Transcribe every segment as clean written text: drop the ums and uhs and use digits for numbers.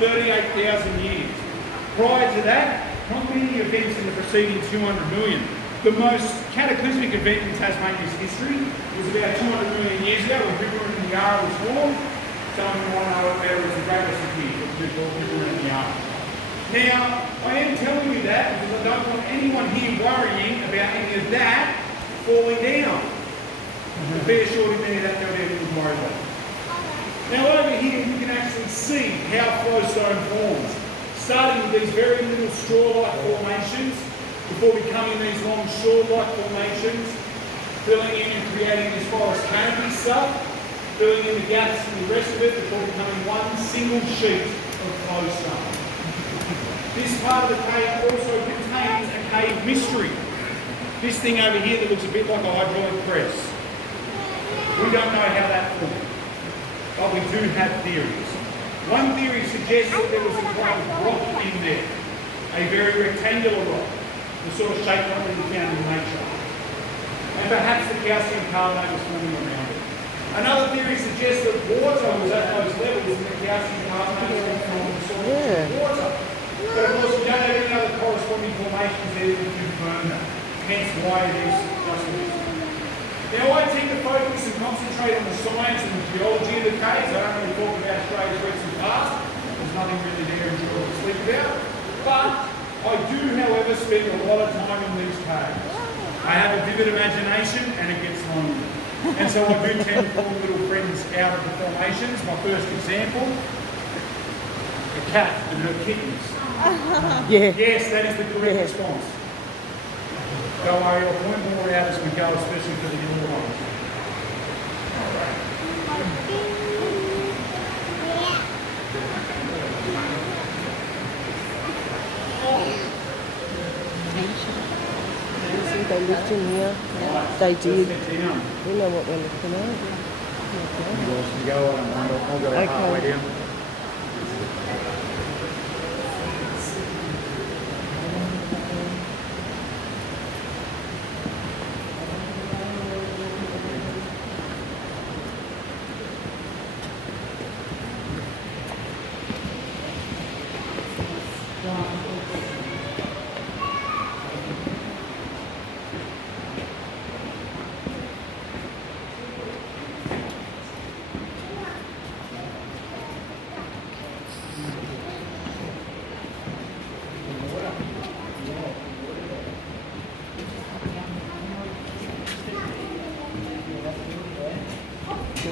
38,000 years. Prior to that, not many events in the preceding 200 million. The most cataclysmic event in Tasmania's history was about 200 million years ago when River in the Yarra was formed. Some of you might know it better as the Great Western Pier, which is called River in the Yarra. Now, I am telling you that because I don't want anyone here worrying about any of that falling down. Be assured of any of that, no doubt you would worry about it. Now over here you can actually see how flowstone forms, starting with these very little straw-like formations before becoming these long shore-like formations, filling in and creating this forest canopy stuff, filling in the gaps in the rest of it before becoming one single sheet of flowstone. This part of the cave also contains a cave mystery. This thing over here that looks a bit like a hydraulic press. We don't know how that formed, but we do have theories. One theory suggests that there was a type of rock in there, a very rectangular rock, the sort of shape not really found in nature. And perhaps the calcium carbonate was forming around it. Another theory suggests that water was at those levels and the calcium carbonate was from the source of water. But of course we don't have any other corresponding formations there to confirm that. Hence why it is just a mystery. Now I tend to focus and concentrate on the science and the geology of the caves. I don't really talk about Australia's recent past. There's nothing really there enjoyable to speak about. But I do, however, spend a lot of time in these caves. I have a vivid imagination and it gets lonely. And so I do tend to pull little friends out of the formations. My first example, a cat and her kittens. Yeah. Yes, that is the correct response. Don't worry, I'll point more out as we go, especially for the newer ones. They lived in here. They did. We know what we're looking at. I'll go halfway down.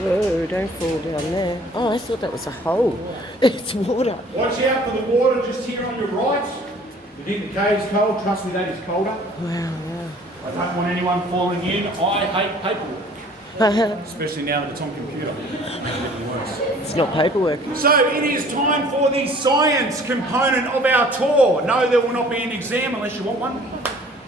Whoa, don't fall down there. Oh, I thought that was a hole. It's water. Watch out for the water just here on your right. You think the cave's cold? Trust me, that is colder. Wow, I don't want anyone falling in. I hate paperwork. wow. Especially now that it's on computer. It's not paperwork. So it is time for the science component of our tour. No, there will not be an exam unless you want one.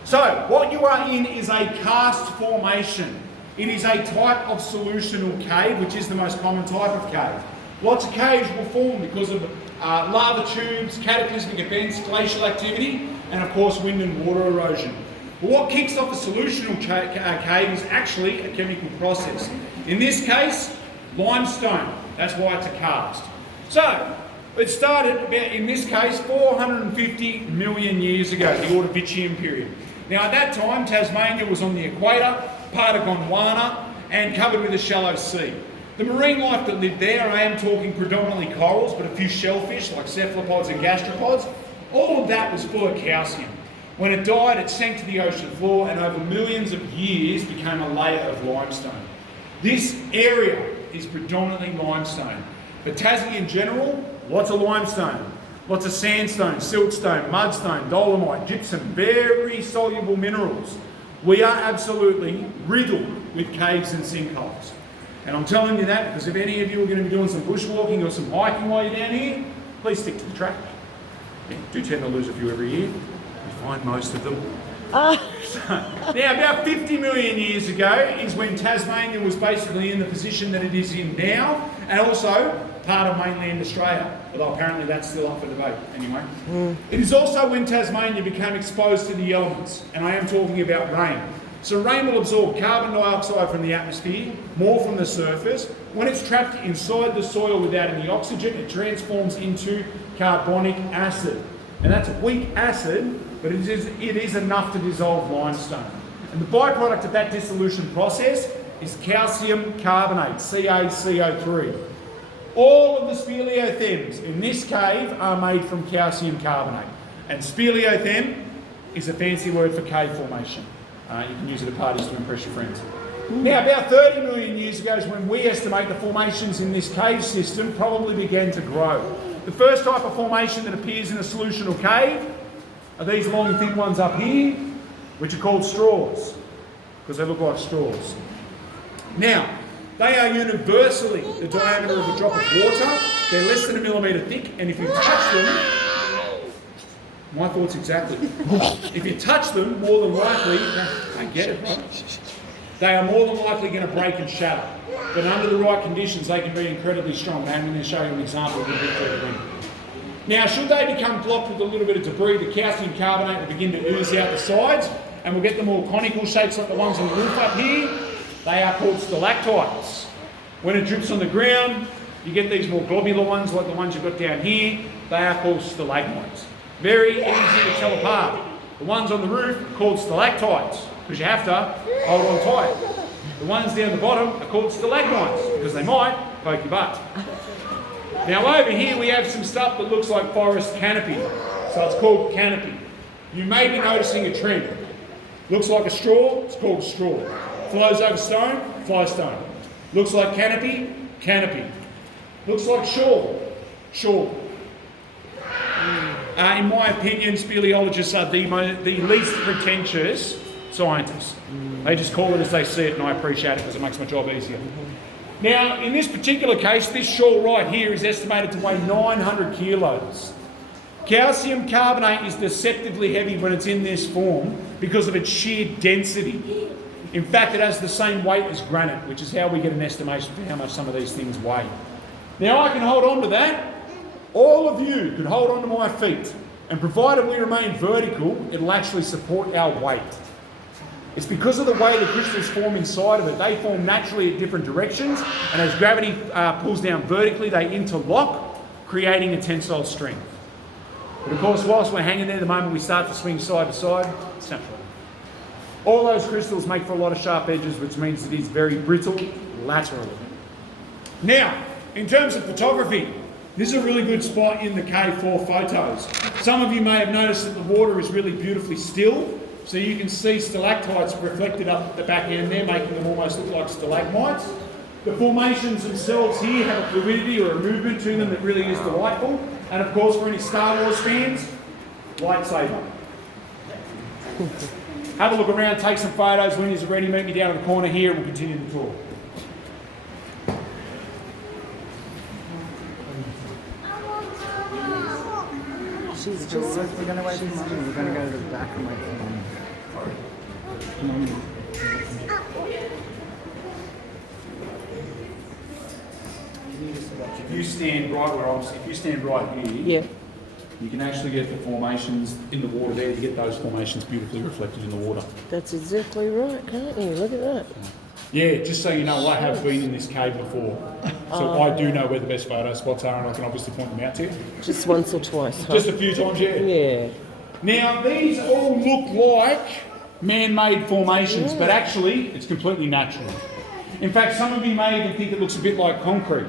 So what you are in is a karst formation. It is a type of solutional cave, which is the most common type of cave. Lots of caves will form because of lava tubes, cataclysmic events, glacial activity, and of course wind and water erosion. But what kicks off a solutional cave is actually a chemical process. In this case, limestone. That's why it's a karst. So, it started about, in this case, 450 million years ago, the Ordovician period. Now at that time, Tasmania was on the equator, part of Gondwana, and covered with a shallow sea. The marine life that lived there, I am talking predominantly corals, but a few shellfish like cephalopods and gastropods, all of that was full of calcium. When it died, it sank to the ocean floor and over millions of years became a layer of limestone. This area is predominantly limestone. But Tassie in general, lots of limestone, lots of sandstone, siltstone, mudstone, dolomite, gypsum, very soluble minerals. We are absolutely riddled with caves and sinkholes. And I'm telling you that because if any of you are going to be doing some bushwalking or some hiking while you're down here, please stick to the track. You do tend to lose a few every year. You find most of them. Now, about 50 million years ago is when Tasmania was basically in the position that it is in now, and also part of mainland Australia, although apparently that's still up for debate anyway. It is also when Tasmania became exposed to the elements, and I am talking about rain. So rain will absorb carbon dioxide from the atmosphere, more from the surface. When it's trapped inside the soil without any oxygen, it transforms into carbonic acid. And that's a weak acid, but it is enough to dissolve limestone. And the byproduct of that dissolution process is calcium carbonate, CaCO3. All of the speleothems in this cave are made from calcium carbonate. And speleothem is a fancy word for cave formation. You can use it at parties to impress your friends. Now, about 30 million years ago is when we estimate the formations in this cave system probably began to grow. The first type of formation that appears in a solutional cave are these long, thin ones up here, which are called straws, because they look like straws. Now, they are universally the diameter of a drop of water. They're less than a millimetre thick, and if you touch them, my thoughts exactly. If you touch them, more than likely, I get it, right? They are more than likely going to break and shatter. But under the right conditions, they can be incredibly strong. And I'm going to show you an example of a bit further in. Now, should they become blocked with a little bit of debris, the calcium carbonate will begin to ooze out the sides, and we'll get the more conical shapes like the ones on the roof up here. They are called stalactites. When it drips on the ground, you get these more globular ones like the ones you've got down here. They are called stalagmites. Very easy to tell apart. The ones on the roof are called stalactites because you have to hold on tight. The ones down the bottom are called stalagmites because they might poke your butt. Now over here we have some stuff that looks like forest canopy. So it's called canopy. You may be noticing a trend. Looks like a straw, it's called straw. Flows over stone, fly stone. Looks like canopy, canopy. Looks like shawl, shawl. In my opinion, speleologists are the least pretentious scientists. They just call it as they see it, and I appreciate it because it makes my job easier. Now, in this particular case, this shawl right here is estimated to weigh 900 kilos. Calcium carbonate is deceptively heavy when it's in this form because of its sheer density. In fact, it has the same weight as granite, which is how we get an estimation for how much some of these things weigh. Now, I can hold on to that. All of you could hold on to my feet, and provided we remain vertical, it'll actually support our weight. It's because of the way the crystals form inside of it. They form naturally at different directions, and as gravity pulls down vertically, they interlock, creating a tensile strength. But of course, whilst we're hanging there, the moment we start to swing side to side, snap. All those crystals make for a lot of sharp edges, which means it is very brittle laterally. Now, in terms of photography, this is a really good spot in the cave for photos. Some of you may have noticed that the water is really beautifully still, so you can see stalactites reflected up the back end there, making them almost look like stalagmites. The formations themselves here have a fluidity or a movement to them that really is delightful. And of course, for any Star Wars fans, lightsaber. Have a look around, take some photos. When you're ready, meet me down in the corner here and we'll continue the tour. We're going to wait for Mummy. We're going to go to the back and wait for Mummy. If you stand right where I'm, if you stand right here, Yeah. you can actually get the formations in the water there. You get those formations beautifully reflected in the water. That's exactly right, can't you? Look at that. Yeah, just so you know, I have been in this cave before. So I do know where the best photo spots are, and I can obviously point them out to you. Just once or twice, huh? Just a few times, yeah. Yeah. Now, these all look like man-made formations, but actually, it's completely natural. In fact, some of you may even think it looks a bit like concrete.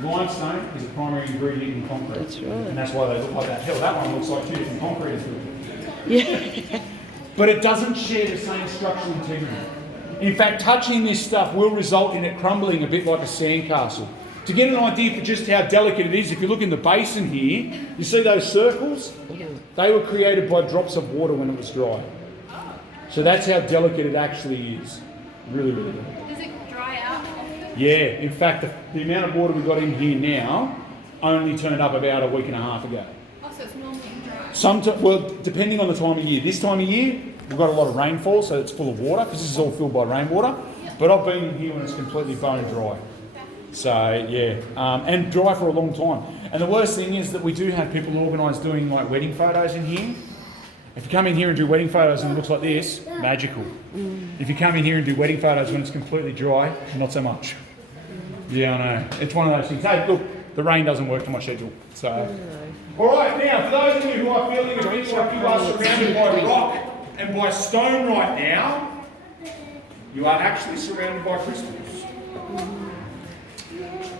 Limestone is a primary ingredient in concrete. That's right. And that's why they look like that. Hell, that one looks like two different concretes. Yeah. But it doesn't share the same structural integrity. In fact, touching this stuff will result in it crumbling a bit like a sandcastle. To get an idea for just how delicate it is, if you look in the basin here, you see those circles? They were created by drops of water when it was dry. So that's how delicate it actually is. Really, really good. Does it dry out often? Yeah, in fact, the amount of water we've got in here now only turned up about a week and a half ago. Oh, so it's normally dry. Well, depending on the time of year. This time of year, we've got a lot of rainfall, so it's full of water, because this is all filled by rainwater. But I've been in here when it's completely bone dry. So, yeah, and dry for a long time. And the worst thing is that we do have people organised doing like wedding photos in here. If you come in here and do wedding photos and it looks like this, magical. If you come in here and do wedding photos when it's completely dry, not so much. Yeah, I know. It's one of those things. Hey, look, the rain doesn't work to my schedule. So, all right, now for those of you who are feeling a bit like you are surrounded by rock and by stone right now, you are actually surrounded by crystals.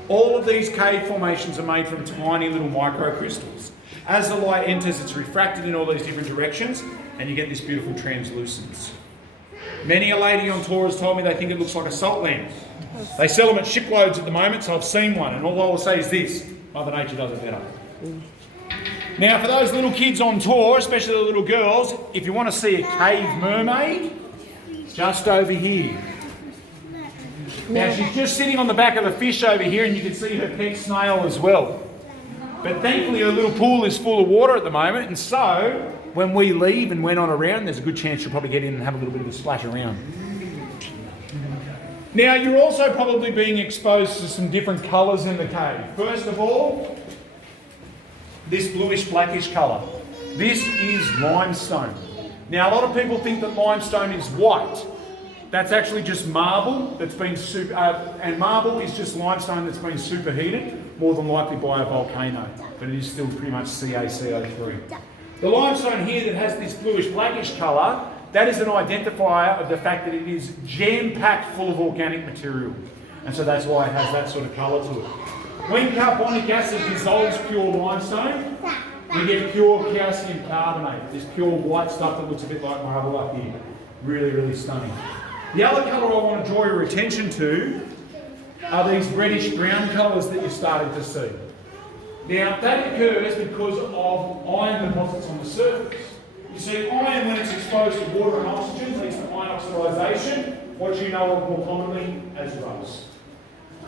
All of these cave formations are made from tiny little microcrystals. As the light enters, it's refracted in all these different directions, and you get this beautiful translucence. Many a lady on tour has told me they think it looks like a salt lamp. They sell them at shiploads at the moment, so I've seen one, and all I will say is this: Mother Nature does it better. Now, for those little kids on tour, especially the little girls, if you want to see a cave mermaid, just over here. Now, she's just sitting on the back of a fish over here, and you can see her pet snail as well. But thankfully, her little pool is full of water at the moment, and so when we leave and we're not around, there's a good chance she'll probably get in and have a little bit of a splash around. Now, you're also probably being exposed to some different colours in the cave. First of all, this bluish blackish colour. This is limestone. Now, a lot of people think that limestone is white. That's actually just marble that's been and marble is just limestone that's been superheated, more than likely by a volcano, but it is still pretty much CaCO3. The limestone here that has this bluish blackish colour, that is an identifier of the fact that it is jam-packed full of organic material, and so that's why it has that sort of colour to it. When carbonic acid dissolves pure limestone, we get pure calcium carbonate, this pure white stuff that looks a bit like marble up here. Really, really stunning. The other colour I want to draw your attention to are these reddish brown colours that you're starting to see. Now, that occurs because of iron deposits on the surface. You see, iron, when it's exposed to water and oxygen, leads to iron oxidisation, what you know of more commonly as rust.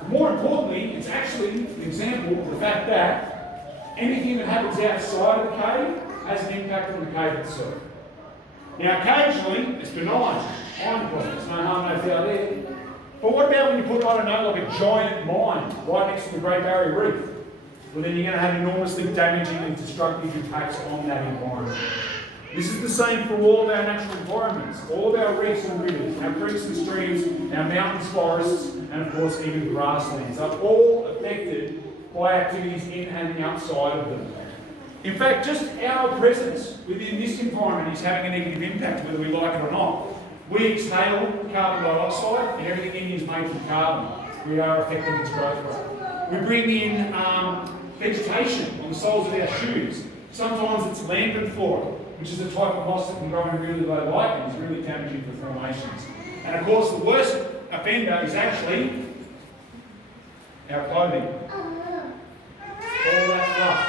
More importantly, it's actually an example of the fact that anything that happens outside of the cave has an impact on the cave itself. Now, occasionally, it's benign. Iron deposits, no harm, no foul there. But what about when you put, I don't know, like a giant mine right next to the Great Barrier Reef? Well, then you're going to have enormously damaging and destructive impacts on that environment. This is the same for all of our natural environments, all of our reefs and rivers, our creeks and streams, our mountains, forests, and of course even grasslands are all affected by activities in and outside of them. In fact, just our presence within this environment is having a negative impact, whether we like it or not. We exhale carbon dioxide, and everything in here is made from carbon. We are affecting its growth rate. We bring in vegetation on the soles of our shoes. Sometimes it's lambent flora, which is a type of moss that can grow in really low light and is really damaging for formations. And of course, the worst offender is actually our clothing. All that fluff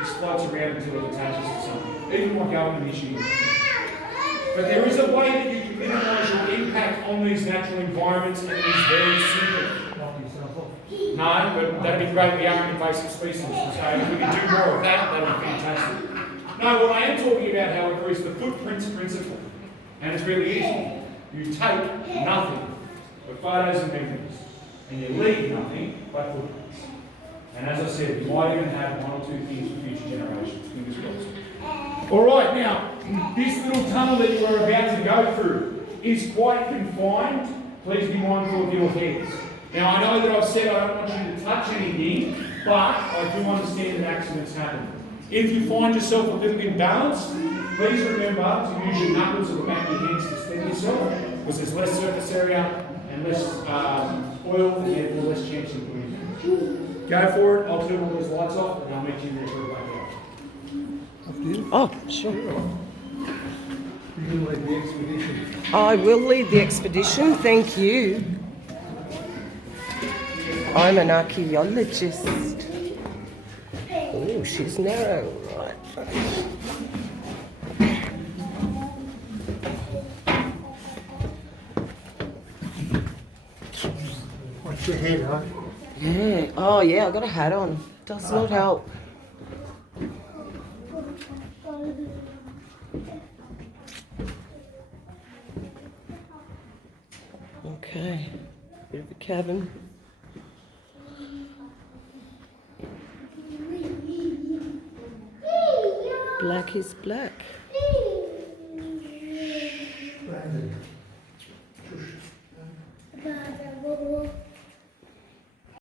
just floats around until it attaches to something, even like going issue. But there is a way that you can minimise your impact on these natural environments, and it is very simple. No, but that'd be great. We are an invasive species, so if we can do more of that, that'd be fantastic. No, what I am talking about, however, is the footprints principle. And it's really easy. You take nothing but photos and memories, and you leave nothing but footprints. And as I said, you might even have one or two things for future generations. Fingers crossed. All right, now, this little tunnel that you are about to go through is quite confined. Please be mindful of your heads. Now, I know that I've said I don't want you to touch anything, but I do understand that accidents happen. If you find yourself a little imbalanced, please remember to use your knuckles or the back of your hands to steady yourself, because there's less surface area and less oil, and therefore less chance of bleeding. Go for it. I'll turn all those lights off, and I'll meet you there for a blackout. Oh, sure. You lead the expedition. I will lead the expedition, thank you. I'm an archaeologist. Oh, she's narrow, right. Watch your head, huh? Yeah, oh yeah, I got a hat on. Does not help. Okay, bit of a cabin. Black is black.